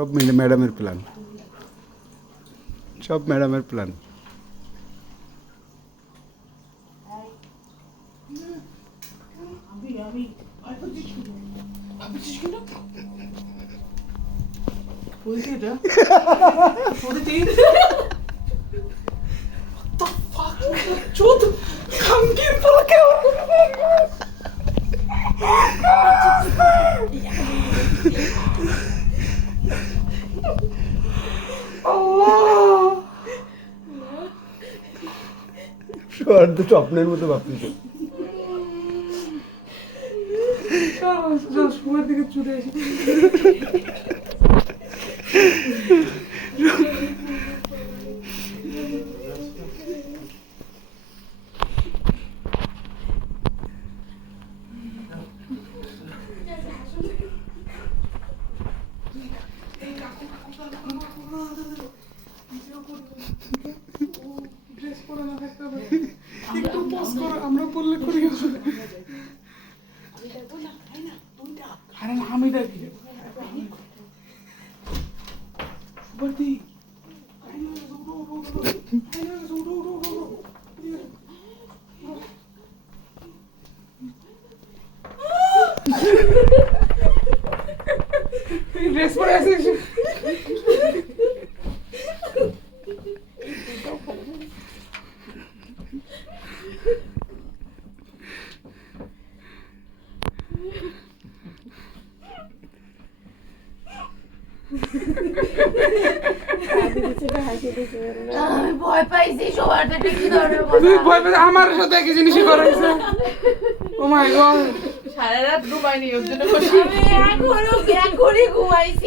সব ম্যাডামের প্ল্যান, সব ম্যাডামের প্ল্যান। স্বপ্নের মতো ভাবতেছে। দিকে ছুটে এসে আমরা বললে করি আরে না আমি ডাকি ড্রেস পরে আসিস ভয় পাইছি সবার থেকে কি ধরনের তুই ভয় পেয়ে আমার সাথে একই জিনিসই করাইছে ও মাই গড সারা রাত ঘুমাইনি ওর জন্য এখনই ঘুমাইছি